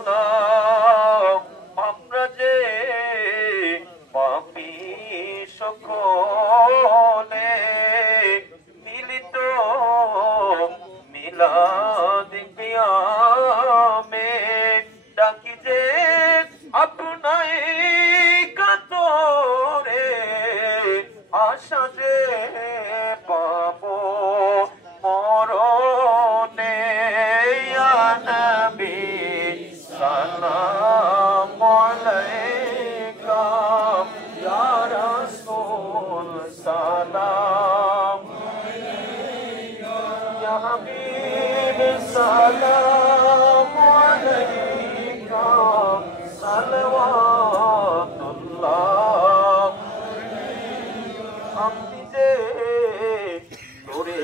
আল্লাহ আমরা যে পাপী সকলে মিলিত মিলাদ কিয়ামে ডাকি যে আপনাই কাতরে আশা যে পাবো মরণে ইয়া নবী সালাম আলাইকা ইয়া রাসূল সালাম আলাইকা ইয়া হাবিব সালাম আলাইকা সালাওয়াতুল্লাহ আমি যে তোরে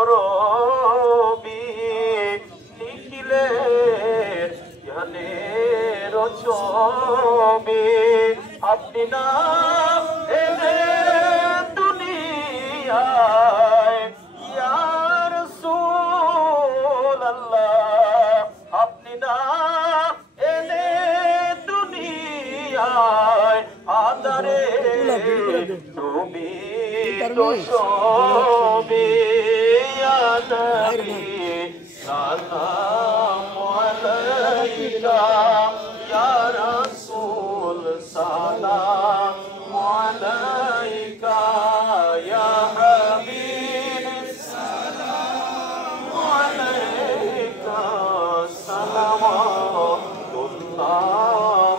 রবি লিখিলে জ্ঞানের ছবি আপনি না এলে দুনিয়ায় ইয়া রাসূলুল্লাহ আপনি না এলে দুনিয়ায় আদারে তুমি তো সবে ইয়া নবী সালাম আলাইকা ইয়া রাসূল সালাম আলাইকা ইয়া হাবিব সালাম আলাইকা সালাওয়াতুল্লাহ